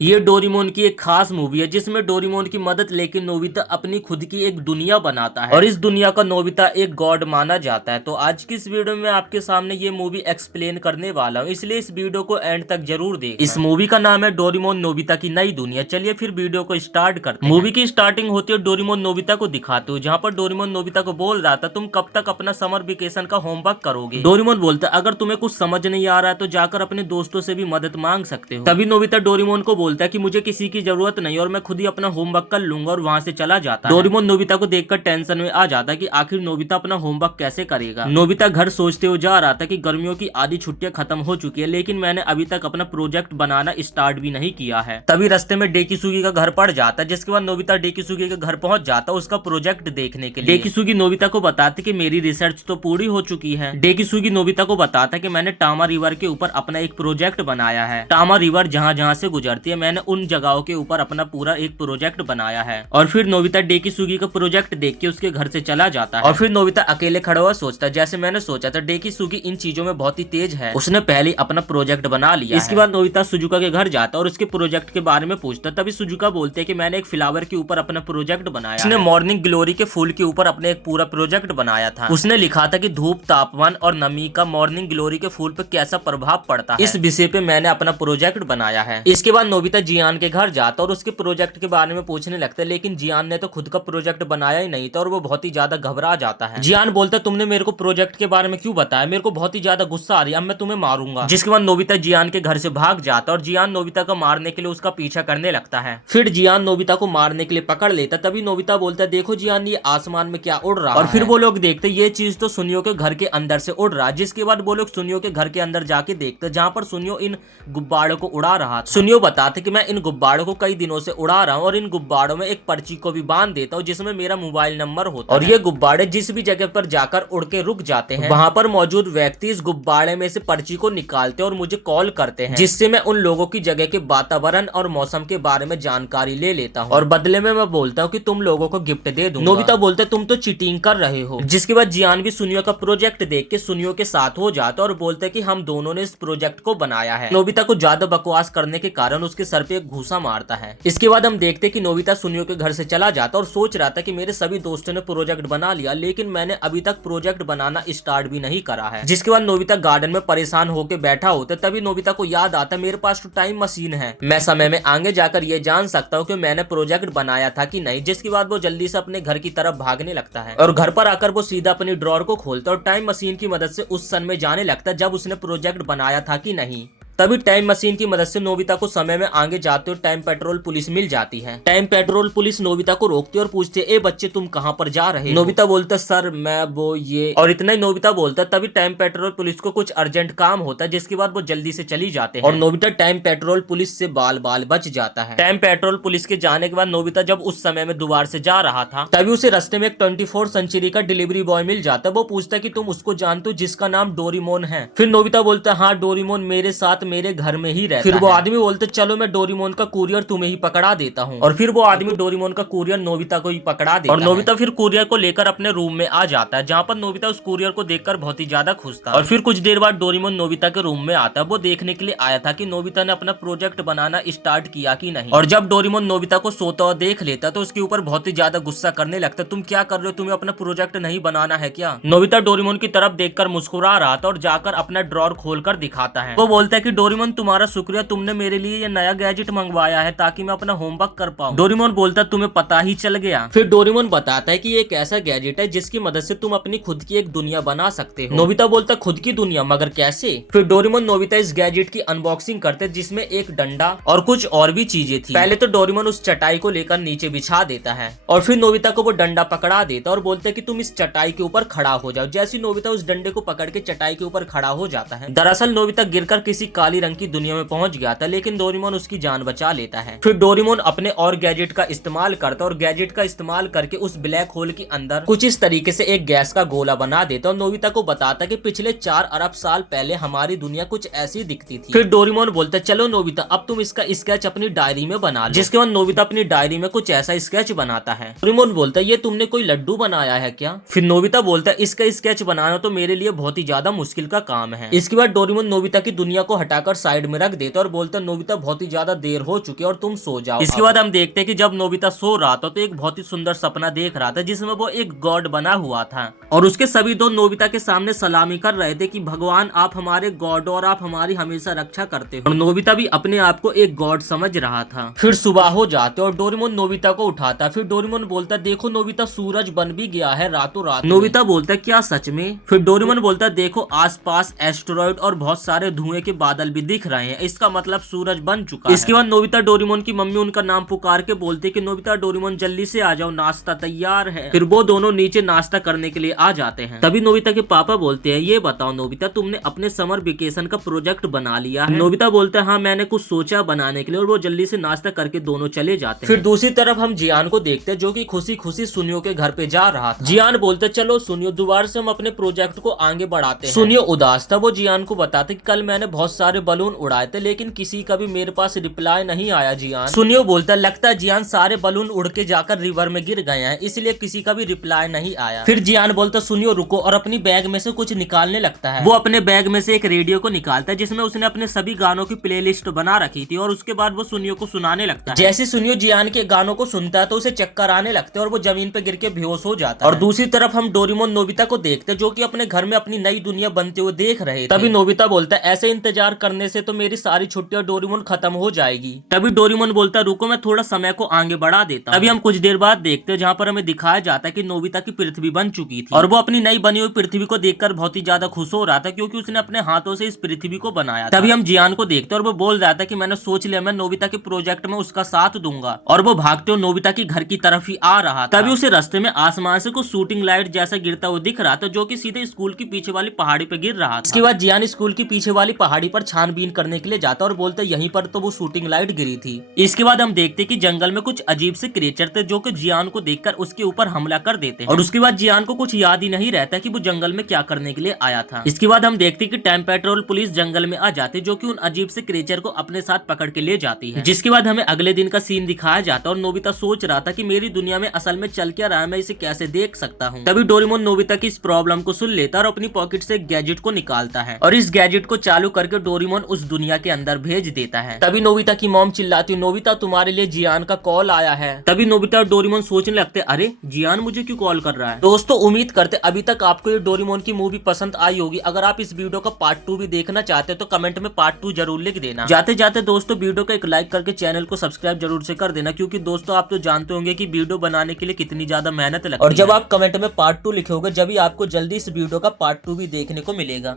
ये डोरेमोन की एक खास मूवी है जिसमें डोरेमोन की मदद लेकर नोबिता अपनी खुद की एक दुनिया बनाता है और इस दुनिया का नोबिता एक गॉड माना जाता है। तो आज की इस वीडियो में आपके सामने ये मूवी एक्सप्लेन करने वाला हूँ, इसलिए इस वीडियो को एंड तक जरूर देखना। इस मूवी का नाम है डोरेमोन नोबिता की नई दुनिया। चलिए फिर वीडियो को स्टार्ट करते हैं। मूवी की स्टार्टिंग होती है डोरेमोन नोबिता को दिखाते हो, जहाँ पर डोरेमोन नोबिता को बोल रहा था तुम कब तक अपना समर वेकेशन का होमवर्क करोगे। डोरेमोन बोलता अगर तुम्हें कुछ समझ नहीं आ रहा है तो जाकर अपने दोस्तों से भी मदद मांग सकते हो। तभी नोबिता डोरेमोन को बोलता है कि मुझे किसी की जरूरत नहीं और मैं खुद ही अपना होमवर्क कर लूंगा और वहां से चला जाता है। डोरेमोन नोबिता को देखकर टेंशन में आ जाता है कि आखिर नोबिता अपना होमवर्क कैसे करेगा। नोबिता घर सोचते हुए जा रहा था कि गर्मियों की आधी छुट्टियां खत्म हो चुकी है लेकिन मैंने अभी तक अपना प्रोजेक्ट बनाना स्टार्ट भी नहीं किया है। तभी रास्ते में डेकिसुगी का घर पड़ जाता है, जिसके बाद नोबिता डेकिसुगी के घर पहुंच जाता है उसका प्रोजेक्ट देखने के लिए। डेकिसुगी नोबिता को बताती कि मेरी रिसर्च तो पूरी हो चुकी है। डेकिसुगी नोबिता को बताता कि मैंने टामा रिवर के ऊपर अपना एक प्रोजेक्ट बनाया है। टामा रिवर जहाँ जहाँ से गुजरती है मैंने उन जगहों के ऊपर अपना पूरा एक प्रोजेक्ट बनाया है। और फिर नोबिता डेकिसुगी का प्रोजेक्ट देख के उसके घर से चला जाता है और फिर नोबिता अकेले खड़ा हुआ सोचता है जैसे मैंने सोचा था डेकिसुगी इन चीजों में बहुत ही तेज है, उसने पहले अपना प्रोजेक्ट बना लिया। इसके बाद नोबिता सुजुका के घर जाता है और उसके प्रोजेक्ट के बारे में पूछता। तभी सुजुका बोलते हैं कि मैंने एक फ्लावर के ऊपर अपना प्रोजेक्ट बनाया। उसने मॉर्निंग ग्लोरी के फूल के ऊपर अपने एक पूरा प्रोजेक्ट बनाया था। उसने लिखा था कि धूप, तापमान और नमी का मॉर्निंग ग्लोरी के फूल पर कैसा प्रभाव पड़ता है, इस विषय पे मैंने अपना प्रोजेक्ट बनाया है। इसके बाद नोबिता जियान के घर जाता और उसके प्रोजेक्ट के बारे में पूछने लगता है, लेकिन जियान ने तो खुद का प्रोजेक्ट बनाया ही नहीं था और वो बहुत ही ज्यादा घबरा जाता है। जियान बोलता तुमने मेरे को प्रोजेक्ट के बारे में क्यों बताया, मेरे को बहुत ही ज्यादा गुस्सा आ रही है, अब मैं तुम्हें मारूंगा। जिसके बाद नोबिता जियान के घर से भाग जाता और जियान नोबिता को मारने के लिए उसका पीछा करने लगता है। फिर जियान नोबिता को मारने के लिए पकड़ लेता। तभी नोबिता बोलता है देखो जियान ये आसमान में क्या उड़ रहा है। और फिर वो लोग देखते ये चीज तो सुनियो के घर के अंदर से उड़ रहा है। जिसके बाद वो लोग सुनियो के घर के अंदर जाके देखते जहाँ पर सुनियो इन गुब्बारों को उड़ा रहा था। सुनियो बताते कि मैं इन गुब्बारों को कई दिनों से उड़ा रहा हूँ और इन गुब्बारों में एक पर्ची को भी बांध देता हूँ जिसमें मेरा मोबाइल नंबर होता है और ये गुब्बारे जिस भी जगह पर जाकर उड़ के रुक जाते हैं वहां पर मौजूद व्यक्ति इस गुब्बारे में से पर्ची को निकालते और मुझे कॉल करते हैं, जिससे मैं उन लोगों की जगह के वातावरण और मौसम के बारे में जानकारी ले लेता हूँ और बदले में मैं बोलता हूँ कि तुम लोगों को गिफ्ट दे दूंगा। नोबिता बोलते तुम तो चीटिंग कर रहे हो। जिसके बाद जियान भी सुनियो का प्रोजेक्ट देख के सुनियो के साथ हो जाता और बोलते कि हम दोनों ने इस प्रोजेक्ट को बनाया है। नोबिता को ज्यादा बकवास करने के कारण उसके सर पे एक घूसा मारता है। इसके बाद हम देखते कि नोबिता सुनियो के घर से चला जाता और सोच रहा था कि मेरे सभी दोस्तों ने प्रोजेक्ट बना लिया लेकिन मैंने अभी तक प्रोजेक्ट बनाना स्टार्ट भी नहीं करा है। जिसके बाद नोबिता गार्डन में परेशान होकर बैठा होता तभी नोबिता को याद आता मेरे पास तो टाइम मशीन है, मैं समय में आगे जाकर ये जान सकता हूँ कि मैंने प्रोजेक्ट बनाया था कि नहीं। जिसके बाद वो जल्दी से अपने घर की तरफ भागने लगता है और घर पर आकर वो सीधा अपनी ड्रॉर को खोलता और टाइम मशीन की मदद से उस सन में जाने लगता जब उसने प्रोजेक्ट बनाया था कि नहीं। तभी टाइम मशीन की मदद से नोबिता को समय में आगे जाते हुए टाइम पेट्रोल पुलिस मिल जाती है। टाइम पेट्रोल पुलिस नोबिता को रोकती है और पूछती है ए बच्चे तुम कहाँ पर जा रहे हो। नोबिता बोलता सर मैं वो ये और इतना ही नोबिता बोलता। तभी टाइम पेट्रोल पुलिस को कुछ अर्जेंट काम होता है जिसके बाद वो जल्दी से चली जाते हैं और नोबिता टाइम पेट्रोल पुलिस से बाल बाल बच जाता है। टाइम पेट्रोल पुलिस के जाने के बाद नोबिता जब उस समय में दोबारा से जा रहा था तभी उसे रास्ते में एक 24 सेंचुरी का डिलीवरी बॉय मिल जाता है। वो पूछता है कि तुम उसको जानते हो जिसका नाम डोरेमोन है। फिर नोबिता बोलता है हाँ डोरेमोन मेरे साथ मेरे घर में ही रहता फिर वो आदमी बोलते चलो मैं डोरेमोन का कुरियर तुम्हें ही पकड़ा देता हूँ और फिर वो आदमी डोरेमोन का कुरियर नोबिता को ही पकड़ा देता और नोबिता फिर कुरियर को लेकर अपने रूम में आ जाता है, जहाँ पर नोबिता उस कुरियर को देखकर बहुत ही ज्यादा खुश था। और फिर कुछ देर बाद डोरेमोन नोबिता के रूम में आता है। वो देखने के लिए आया था कि नोबिता ने अपना प्रोजेक्ट बनाना स्टार्ट किया कि नहीं। और जब डोरेमोन नोबिता को सोता हुआ देख लेता तो उसके ऊपर बहुत ही ज्यादा गुस्सा करने लगता तुम क्या कर रहे हो, तुम्हें अपना प्रोजेक्ट नहीं बनाना है क्या। नोबिता डोरेमोन की तरफ देखकर मुस्कुरा रहा था और जाकर अपना ड्रॉर खोलकर दिखाता है। वो बोलता है कि डोरेमोन तुम्हारा शुक्रिया, तुमने मेरे लिए ये नया गैजेट मंगवाया है ताकि मैं अपना होमवर्क कर पाऊँ। डोरेमोन बोलता तुम्हें पता ही चल गया। फिर डोरेमोन बताता है कि ये एक ऐसा गैजेट है जिसकी मदद से तुम अपनी खुद की एक दुनिया बना सकते हो। नोबिता बोलता खुद की दुनिया, मगर कैसे। फिर डोरेमोन नोबिता इस गैजेट की अनबॉक्सिंग करते जिसमें एक डंडा और कुछ और भी चीजें थी। पहले तो डोरेमोन उस चटाई को लेकर नीचे बिछा देता है और फिर नोबिता को वो डंडा पकड़ा देता और बोलते कि तुम इस चटाई के ऊपर खड़ा हो जाओ। जैसे नोबिता उस डंडे को पकड़ के चटाई के ऊपर खड़ा हो जाता है, दरअसल नोबिता गिरकर किसी काली रंग की दुनिया में पहुंच गया था लेकिन डोरेमोन उसकी जान बचा लेता है। फिर डोरेमोन अपने और गैजेट का इस्तेमाल करता और गैजेट का इस्तेमाल करके उस ब्लैक होल के अंदर कुछ इस तरीके से एक गैस का गोला बना देता और नोबिता को बताता कि पिछले 4 अरब साल पहले हमारी दुनिया कुछ ऐसी दिखती थी। फिर डोरेमोन बोलता चलो नोबिता अब तुम इसका स्केच अपनी डायरी में बना लो। जिसके बाद नोबिता अपनी डायरी में कुछ ऐसा स्केच बनाता है। डोरेमोन बोलता ये तुमने कोई लड्डू बनाया है क्या। फिर नोबिता बोलता इसका स्केच बनाना तो मेरे लिए बहुत ही ज्यादा मुश्किल का काम है। इसके बाद डोरेमोन नोबिता की दुनिया को हटा हटाकर साइड में रख देते और बोलते नोबिता बहुत ही ज्यादा देर हो चुकी है और तुम सो जाओ। इसके बाद हम देखते हैं कि जब नोबिता सो रहा था तो एक बहुत ही सुंदर सपना देख रहा था जिसमें वो एक गॉड बना हुआ था और उसके सभी दोस्त नोबिता के सामने सलामी कर रहे थे कि भगवान आप हमारे गॉड और आप हमारी हमेशा रक्षा करते हो। और नोबिता भी अपने आप को एक गॉड समझ रहा था। फिर सुबह हो जाते और डोरेमोन नोबिता को उठाता। फिर डोरेमोन बोलता देखो नोबिता सूरज बन भी गया है रातों रात। नोबिता बोलता क्या सच में? फिर डोरेमोन बोलता देखो आसपास एस्टेरॉयड और बहुत सारे धुएं के बादल भी दिख रहे हैं, इसका मतलब सूरज बन चुका है। इसके बाद नोबिता डोरेमोन की मम्मी उनका नाम पुकार के बोलते कि नोबिता डोरेमोन जल्दी से आ जाओ, नाश्ता तैयार है। फिर वो दोनों नीचे नाश्ता करने के लिए आ जाते हैं। तभी नोबिता के पापा बोलते हैं ये बताओ नोबिता तुमने अपने समर वेकेशन का प्रोजेक्ट बना लिया है? नोबिता बोलता है हाँ मैंने कुछ सोचा बनाने के लिए और वो जल्दी से नाश्ता करके दोनों चले जाते हैं। फिर दूसरी तरफ हम जियान को देखते हैं जो कि खुशी खुशी सुनियो के घर पे जा रहा था। जियान बोलते चलो सुनियो दोबारा से हम अपने प्रोजेक्ट को आगे बढ़ाते हैं। सुनियो उदास था। वो जियान को बताते कि कल मैंने बहुत सारे बलून उड़ाए थे लेकिन किसी का भी मेरे पास रिप्लाई नहीं आया जियान। सुनियो बोलता लगता है जियान सारे बलून उड़ के जाकर रिवर में गिर गए हैं इसलिए किसी का भी रिप्लाई नहीं आया। फिर जियान बोलता सुनियो रुको और अपनी बैग में से कुछ निकालने लगता है। वो अपने बैग में से एक रेडियो को निकालता है जिसमें उसने अपने सभी गानों की प्लेलिस्ट बना रखी थी और उसके बाद वो सुनियो को सुनाने लगता है। जैसे सुनियो जियान के गानों को सुनता है तो उसे चक्कर आने लगते हैं और वो जमीन पे गिर के बेहोश हो जाता है। और दूसरी तरफ हम डोरेमोन नोबिता को देखते हैं जो कि अपने घर में अपनी नई दुनिया बनते हुए देख रहे थे। तभी नोबिता बोलता है ऐसे इंतजार करने से तो मेरी सारी छुट्टियां डोरेमोन खत्म हो जाएगी। तभी डोरेमोन बोलता रुको मैं थोड़ा समय को आगे बढ़ा देता हूं। तभी हम कुछ देर बाद देखते हैं जहाँ पर हमें दिखाया जाता है कि नोबिता की पृथ्वी बन चुकी थी और वो अपनी नई बनी हुई पृथ्वी को देखकर बहुत ही ज्यादा खुश हो रहा था क्योंकि उसने अपने हाथों से इस पृथ्वी को बनाया। तभी हम जियान को देखते हैं और वो बोल रहा था कि मैंने सोच लिया मैं नोबिता के प्रोजेक्ट में उसका साथ दूंगा और वो भागते हुए नोबिता की घर की तरफ ही आ रहा था। तभी उसे रास्ते में आसमान से कुछ शूटिंग लाइट जैसा गिरता हुआ दिख रहा था जो कि सीधे स्कूल की पीछे वाली पहाड़ी पे गिर रहा था। इसके बाद जियान स्कूल की पीछे वाली पहाड़ी पर छानबीन करने के लिए जाता और बोलता यहीं पर तो वो शूटिंग लाइट गिरी थी। इसके बाद हम देखते कि जंगल में कुछ अजीब से क्रिएचर थे जो कि जियान को देखकर उसके ऊपर हमला कर देते हैं और उसके बाद जियान को कुछ याद ही नहीं रहता कि वो जंगल में क्या करने के लिए आया था। इसके बाद हम देखते कि टाइम पेट्रोल पुलिस जंगल में आ जाती जो कि उन अजीब से क्रिएचर को अपने साथ पकड़ के ले जाती है। जिसके बाद हमें अगले दिन का सीन दिखाया जाता और नोबिता सोच रहा था कि मेरी दुनिया में असल में चल क्या रहा है, मैं इसे कैसे देख सकता हूँ। तभी डोरेमोन नोबिता की इस प्रॉब्लम को सुन लेता और अपनी पॉकेट से एक गैजेट को निकालता है और इस गैजेट को चालू करके डोरेमोन उस दुनिया के अंदर भेज देता है। तभी नोबिता की मॉम चिल्लाती नोबिता तुम्हारे लिए जियान का कॉल आया है। तभी नोबिता और डोरेमोन सोचने लगते अरे जियान मुझे क्यों कॉल कर रहा है। दोस्तों उम्मीद करते अभी तक आपको ये डोरेमोन की मूवी पसंद आई होगी। अगर आप इस वीडियो का पार्ट 2 भी देखना चाहते हैं तो कमेंट में पार्ट 2 जरूर लिख देना। जाते जाते दोस्तों वीडियो को एक लाइक करके चैनल को सब्सक्राइब जरूर से कर देना क्योंकि दोस्तों आप तो जानते होंगे कि वीडियो बनाने के लिए कितनी ज्यादा मेहनत लगती है और जब आप कमेंट में पार्ट 2 लिखोगे जब आपको जल्दी इस वीडियो का पार्ट 2 भी देखने को मिलेगा।